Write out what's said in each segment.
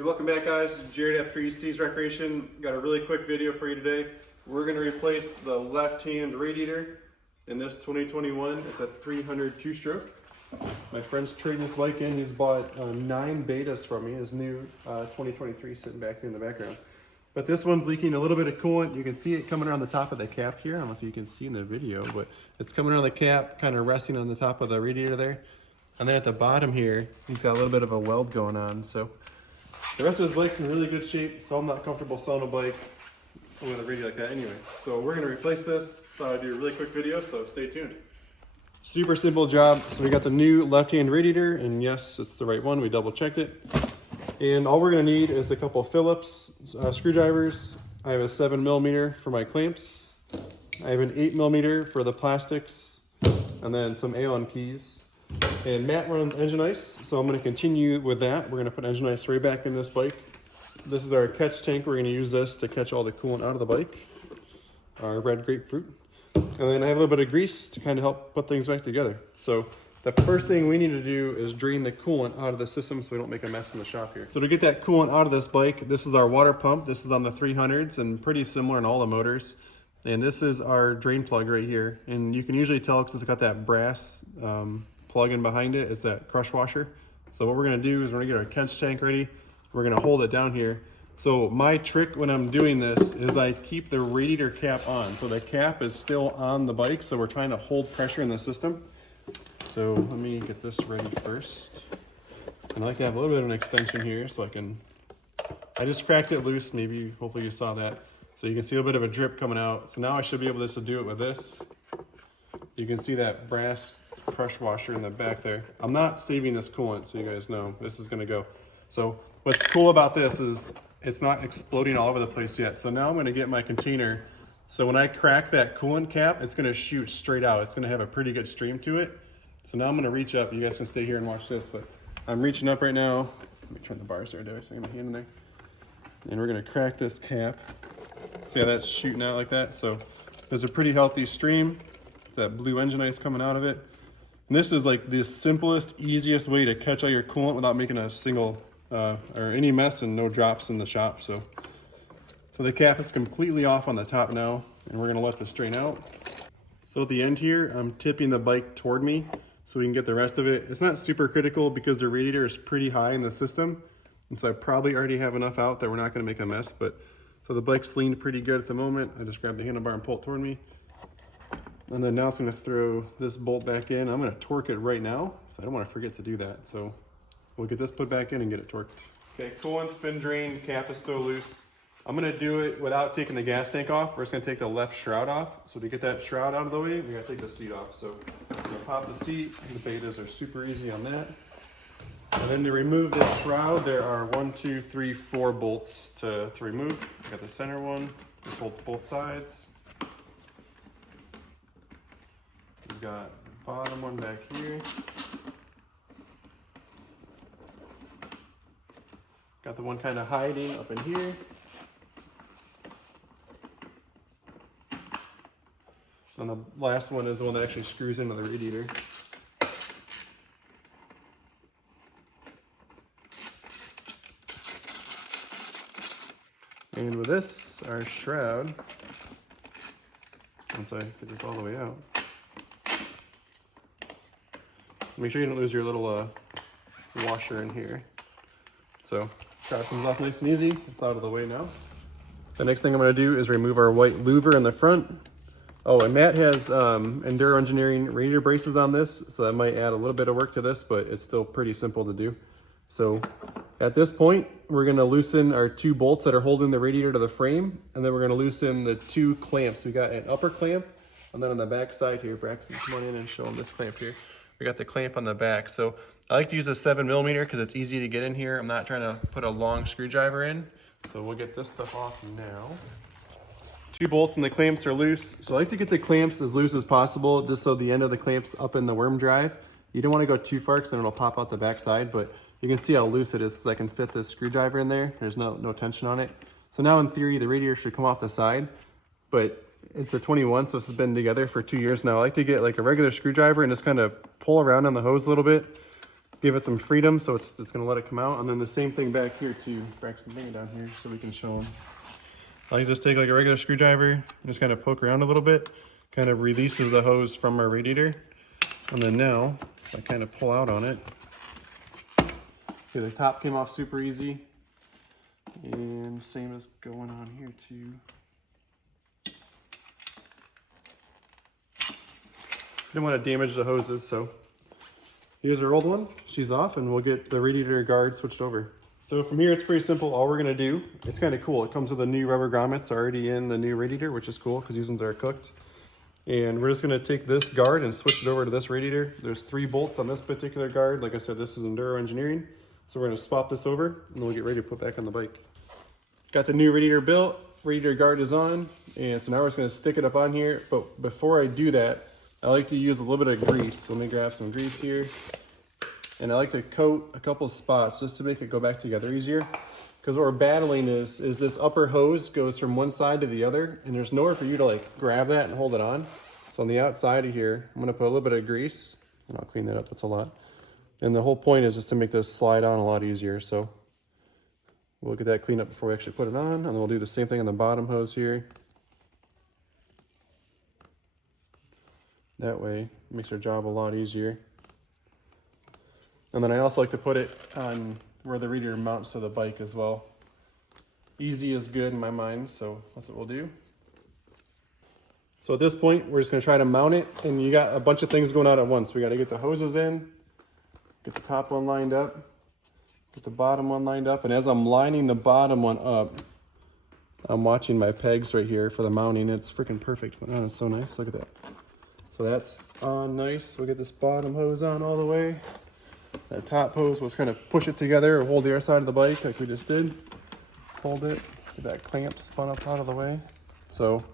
Hey, welcome back guys. Jared at 3C's Recreation. Got a really quick video for you today. We're going to replace the left-hand radiator in this 2021. It's a 300 two-stroke. My friend's trading this bike in. He's bought 9 betas from me. His new 2023 sitting back here in the background. But this one's leaking a little bit of coolant. You can see it coming around the top of the cap here. I don't know if you can see in the video, but it's coming around the cap, kind of resting on the top of the radiator there. And then at the bottom here, he's got a little bit of a weld going on. So the rest of his bike's in really good shape, so I'm not comfortable selling a bike with a radiator like that anyway. So we're gonna replace this. Thought I'd do a really quick video, so stay tuned. Super simple job. So we got the new left-hand radiator, and yes, it's the right one. We double checked it. And all we're gonna need is a couple Phillips screwdrivers. I have a 7mm for my clamps. I have an 8mm for the plastics, and then some Allen keys. And Matt runs engine ice, so I'm going to continue with that. We're going to put engine ice right back in this bike. This is our catch tank. We're going to use this to catch all the coolant out of the bike. Our red grapefruit. And then I have a little bit of grease to kind of help put things back together. So the first thing we need to do is drain the coolant out of the system so we don't make a mess in the shop here. So to get that coolant out of this bike, this is our water pump. This is on the 300s and pretty similar in all the motors. And this is our drain plug right here. And you can usually tell because it's got that brass plug in behind it. It's that crush washer. So what we're gonna do is we're gonna get our catch tank ready. We're gonna hold it down here. So my trick when I'm doing this is I keep the radiator cap on. So the cap is still on the bike. So we're trying to hold pressure in the system. So let me get this ready first. And I like to have a little bit of an extension here so I just cracked it loose. Maybe, hopefully you saw that. So you can see a bit of a drip coming out. So now I should be able to do it with this. You can see that brass crush washer in the back there. I'm not saving this coolant, so you guys know this is gonna go. So what's cool about this is it's not exploding all over the place yet. So now I'm gonna get my container. So when I crack that coolant cap, it's gonna shoot straight out. It's gonna have a pretty good stream to it. So now I'm gonna reach up. You guys can stay here and watch this, but I'm reaching up right now. Let me turn the bars there, so I get my hand in there. And we're gonna crack this cap. See how that's shooting out like that? So there's a pretty healthy stream. It's that blue engine ice coming out of it. And this is like the simplest, easiest way to catch all your coolant without making a single or any mess and no drops in the shop. So the cap is completely off on the top now, and we're gonna let this drain out. So at the end here, I'm tipping the bike toward me so we can get the rest of it. It's not super critical because the radiator is pretty high in the system. And so I probably already have enough out that we're not gonna make a mess, but so the bike's leaned pretty good at the moment. I just grabbed the handlebar and pulled it toward me. And then now it's gonna throw this bolt back in. I'm gonna torque it right now, so I don't wanna forget to do that. So we'll get this put back in and get it torqued. Okay, coolant's been drained, cap is still loose. I'm gonna do it without taking the gas tank off. We're just gonna take the left shroud off. So to get that shroud out of the way, we gotta take the seat off. So I'm gonna pop the seat. The betas are super easy on that. And then to remove this shroud, there are 1, 2, 3, 4 bolts to remove. Got the center one, this holds both sides. We've got the bottom one back here. Got the one kind of hiding up in here. And the last one is the one that actually screws into the radiator. And with this, our shroud, once I get this all the way out, make sure you don't lose your little washer in here. So shroud comes off nice and easy. It's out of the way now. The next thing I'm gonna do is remove our white louver in the front. Oh, and Matt has Enduro Engineering radiator braces on this, so that might add a little bit of work to this, but it's still pretty simple to do. So at this point, we're gonna loosen our 2 bolts that are holding the radiator to the frame, and then we're gonna loosen the 2 clamps. We got an upper clamp, and then on the back side here, Braxton, come on in and show them this clamp here. We got the clamp on the back. So I like to use a 7mm because it's easy to get in here. I'm not trying to put a long screwdriver in. So we'll get this stuff off now. 2 bolts and the clamps are loose. So I like to get the clamps as loose as possible, just so the end of the clamp's up in the worm drive. You don't want to go too far because then it'll pop out the back side, but you can see how loose it is because I can fit this screwdriver in there. There's no tension on it. So now in theory, the radiator should come off the side, but it's a 21, so this has been together for 2 years now. I like to get like a regular screwdriver and just kind of pull around on the hose a little bit give it some freedom, so it's gonna let it come out. And then the same thing back here too. Braxton, bring it down here so we can show them. I like to just take like a regular screwdriver and just kind of poke around a little bit, kind of releases the hose from our radiator. And then now, if I kind of pull out on it, okay, the top came off super easy. And same as going on here too. Didn't want to damage the hoses, so here's our old one. She's off, and we'll get the radiator guard switched over. So from here, it's pretty simple. All we're gonna do, it's kind of cool. It comes with a new rubber grommets already in the new radiator, which is cool because these ones are cooked. And we're just gonna take this guard and switch it over to this radiator. There's 3 bolts on this particular guard. Like I said, this is Enduro Engineering. So we're gonna swap this over, and we'll get ready to put back on the bike. Got the new radiator built. Radiator guard is on, and so now we're just gonna stick it up on here. But before I do that, I like to use a little bit of grease. So let me grab some grease here. And I like to coat a couple spots just to make it go back together easier. Because what we're battling is this upper hose goes from one side to the other, and there's nowhere for you to like grab that and hold it on. So on the outside of here, I'm gonna put a little bit of grease, and I'll clean that up, that's a lot. And the whole point is just to make this slide on a lot easier. So we'll get that cleaned up before we actually put it on, and then we'll do the same thing on the bottom hose here. That way, it makes our job a lot easier. And then I also like to put it on where the radiator mounts to the bike as well. Easy is good in my mind, so that's what we'll do. So at this point, we're just gonna try to mount it, and you got a bunch of things going on at once. We gotta get the hoses in, get the top one lined up, get the bottom one lined up, and as I'm lining the bottom one up, I'm watching my pegs right here for the mounting. It's freaking perfect. Oh, it's so nice, look at that. So that's on nice. We'll get this bottom hose on all the way. That top hose, we'll just kind of push it together or hold the other side of the bike like we just did. Hold it, get that clamp spun up out of the way. So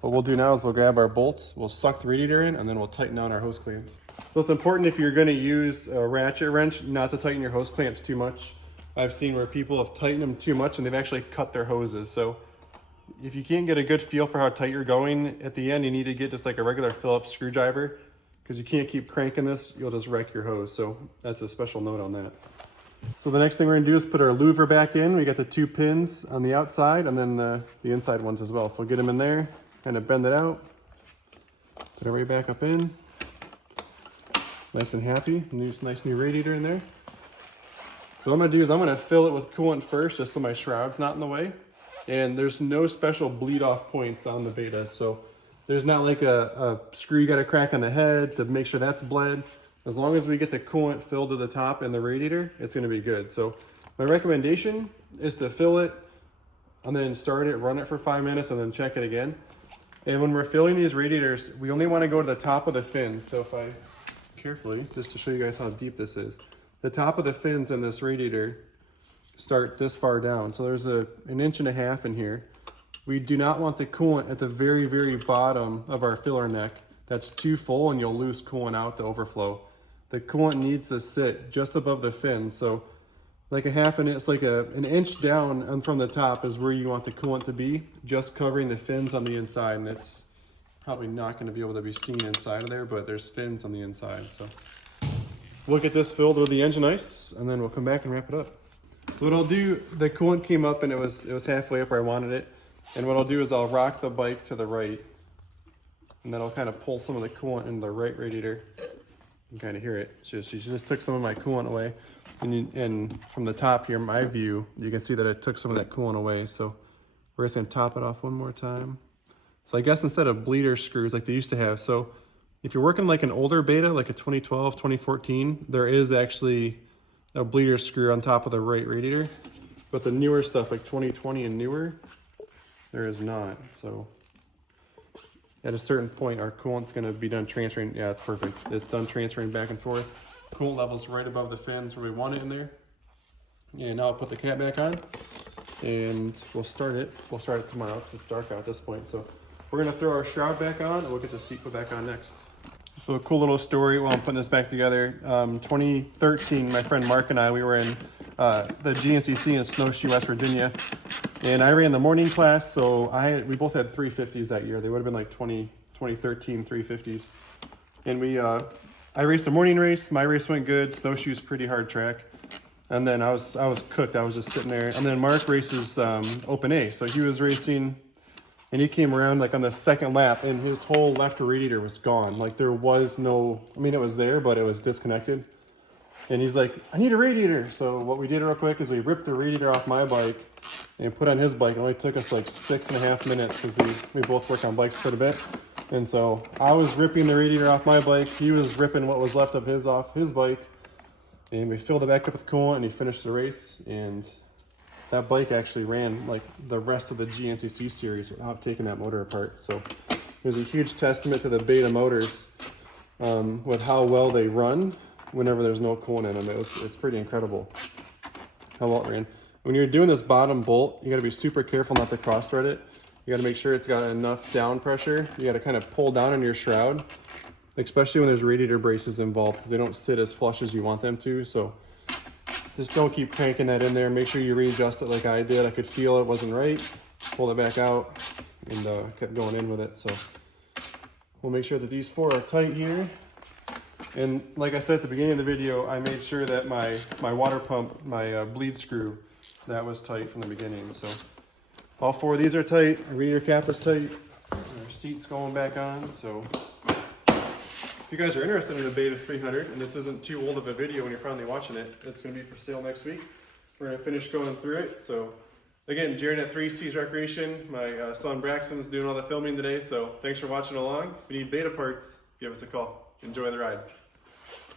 what we'll do now is we'll grab our bolts, we'll suck the radiator in, and then we'll tighten down our hose clamps. So it's important if you're gonna use a ratchet wrench not to tighten your hose clamps too much. I've seen where people have tightened them too much and they've actually cut their hoses. So if you can't get a good feel for how tight you're going, at the end you need to get just like a regular Phillips screwdriver, because you can't keep cranking this, you'll just wreck your hose. So that's a special note on that. So the next thing we're gonna do is put our louver back in. We got the 2 pins on the outside and then the inside ones as well. So we'll get them in there, kind of bend it out, put it right back up in. Nice and happy, nice new radiator in there. So what I'm gonna do is I'm gonna fill it with coolant first, just so my shroud's not in the way. And there's no special bleed off points on the Beta. So there's not like a screw you gotta crack on the head to make sure that's bled. As long as we get the coolant filled to the top in the radiator, it's gonna be good. So my recommendation is to fill it and then start it, run it for 5 minutes and then check it again. And when we're filling these radiators, we only wanna go to the top of the fins. So if I carefully, just to show you guys how deep this is, the top of the fins in this radiator start this far down. So there's an 1.5 inches in here. We do not want the coolant at the very, very bottom of our filler neck. That's too full and you'll lose coolant out to overflow. The coolant needs to sit just above the fin. So like a 1/2 inch, it's like an inch down and from the top is where you want the coolant to be, just covering the fins on the inside. And it's probably not gonna be able to be seen inside of there, but there's fins on the inside. So we'll get this filled with the engine ice and then we'll come back and wrap it up. So what I'll do, the coolant came up and it was halfway up where I wanted it. And what I'll do is I'll rock the bike to the right, and then I'll kind of pull some of the coolant into the right radiator. You can kind of hear it. She just took some of my coolant away. And from the top here, my view, you can see that it took some of that coolant away. So we're just gonna top it off one more time. So I guess instead of bleeder screws like they used to have, so if you're working like an older Beta, like a 2012, 2014, there is actually a bleeder screw on top of the right radiator. But the newer stuff, like 2020 and newer, there is not. So at a certain point, our coolant's gonna be done transferring. Yeah, it's perfect. It's done transferring back and forth. Coolant level's right above the fins where we want it in there. And now I'll put the cap back on and we'll start it. We'll start it tomorrow because it's dark out at this point. So we're gonna throw our shroud back on and we'll get the seat put back on next. So a cool little story while I'm putting this back together. 2013, my friend Mark and I, we were in the GNCC in Snowshoe, West Virginia. And I ran the morning class, so we both had 350s that year. They would have been like 2013 350s. And I I raced a morning race. My race went good. Snowshoes, pretty hard track. And then I was cooked. I was just sitting there. And then Mark races Open A. So he was racing, and he came around like on the second lap, and his whole left radiator was gone. Like there was no, I mean, it was there, but it was disconnected. And he's like, I need a radiator. So what we did real quick is we ripped the radiator off my bike and put on his bike. It only took us like 6.5 minutes because we both work on bikes quite a bit. And so I was ripping the radiator off my bike. He was ripping what was left of his off his bike. And we filled it back up with coolant, and he finished the race. And that bike actually ran like the rest of the GNCC series without taking that motor apart. So it was a huge testament to the Beta motors with how well they run whenever there's no coolant in them. It's pretty incredible how well it ran. When you're doing this bottom bolt, you got to be super careful not to cross thread it. You got to make sure it's got enough down pressure. You got to kind of pull down on your shroud, especially when there's radiator braces involved, because they don't sit as flush as you want them to. So just don't keep cranking that in there. Make sure you readjust it like I did. I could feel it wasn't right. Pull it back out and kept going in with it. So we'll make sure that these four are tight here. And like I said at the beginning of the video, I made sure that my water pump, my bleed screw, that was tight from the beginning. So all four of these are tight. Our radiator cap is tight. Our seat's going back on. So if you guys are interested in the Beta 300, and this isn't too old of a video when you're finally watching it, it's going to be for sale next week. We're going to finish going through it. So again, Jared at 3C's Recreation. My son Braxton's doing all the filming today. So thanks for watching along. If you need Beta parts, give us a call. Enjoy the ride.